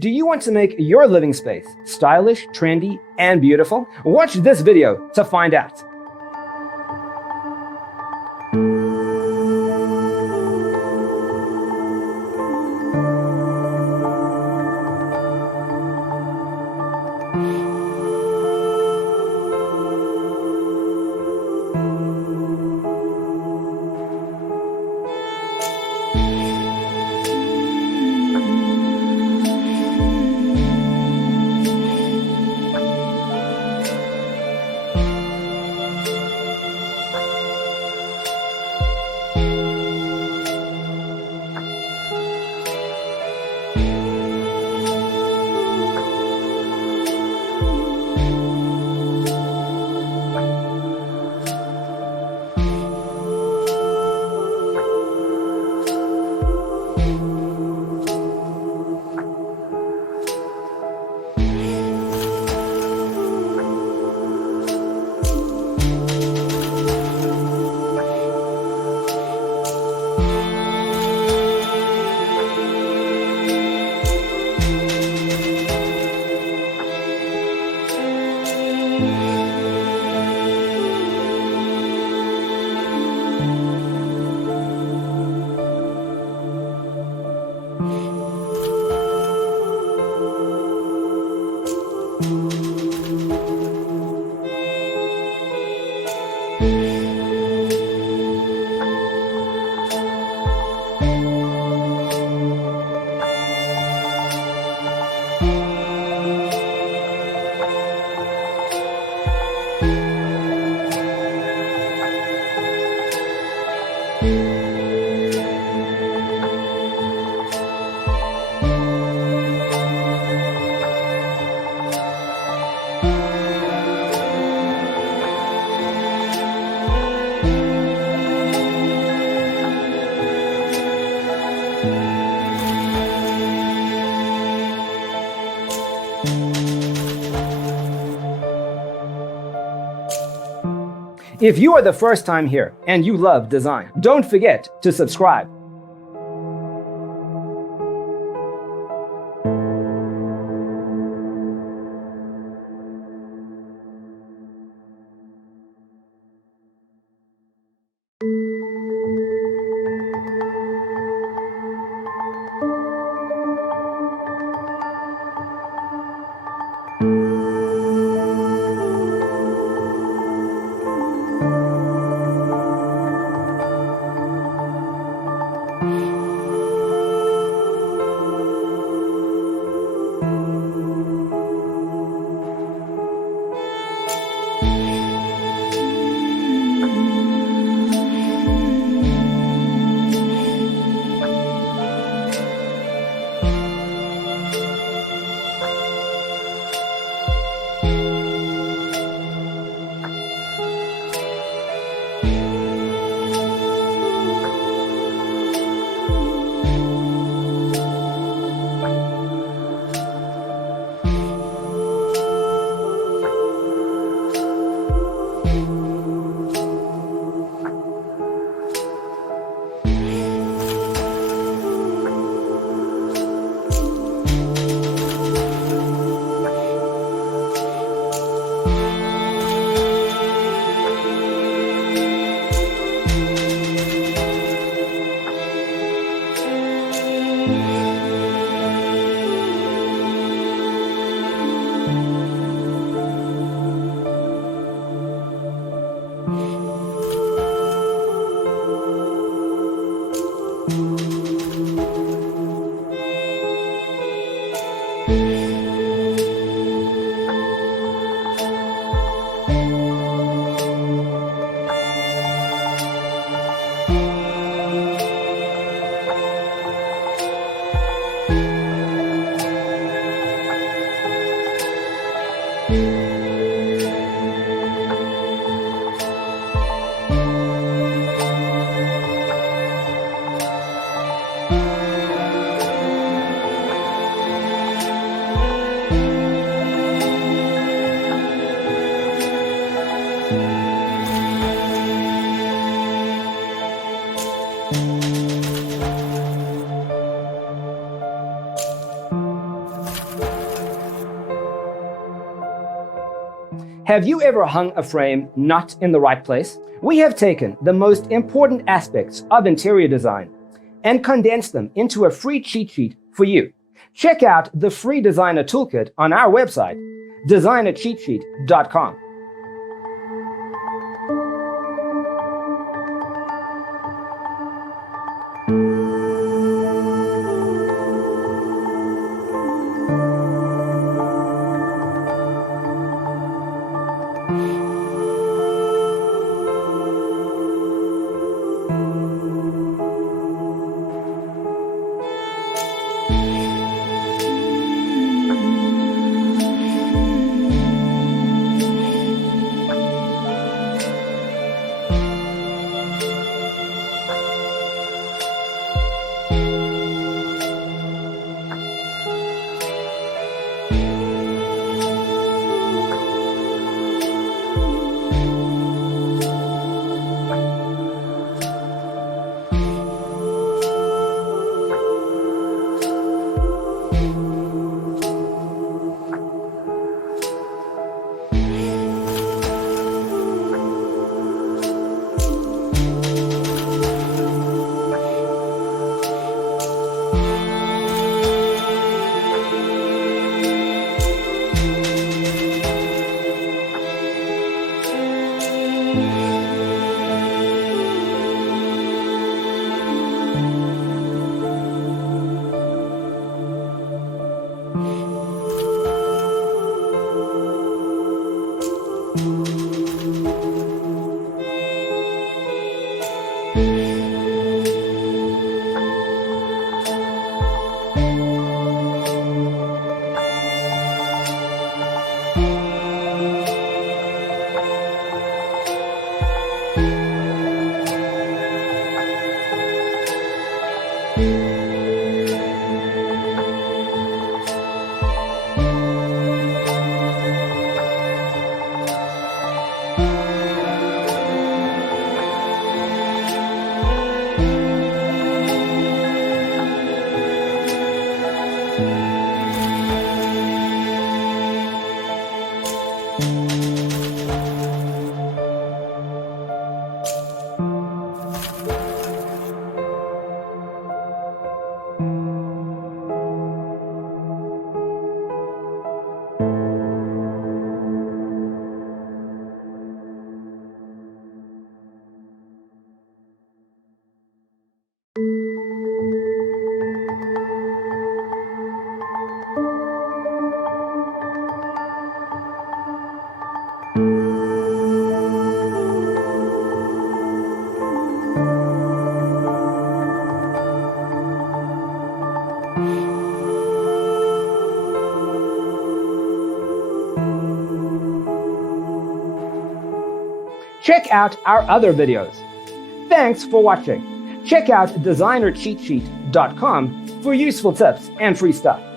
Do you want to make your living space stylish, trendy, and beautiful? Watch this video to find out. If you are the first time here and you love design, don't forget to subscribe. Have you ever hung a frame not in the right place? We have taken the most important aspects of interior design and condensed them into a free cheat sheet for you. Check out the free designer toolkit on our website, designercheatsheet.com. Check out our other videos. Thanks for watching. Check out designercheatsheet.com for useful tips and free stuff.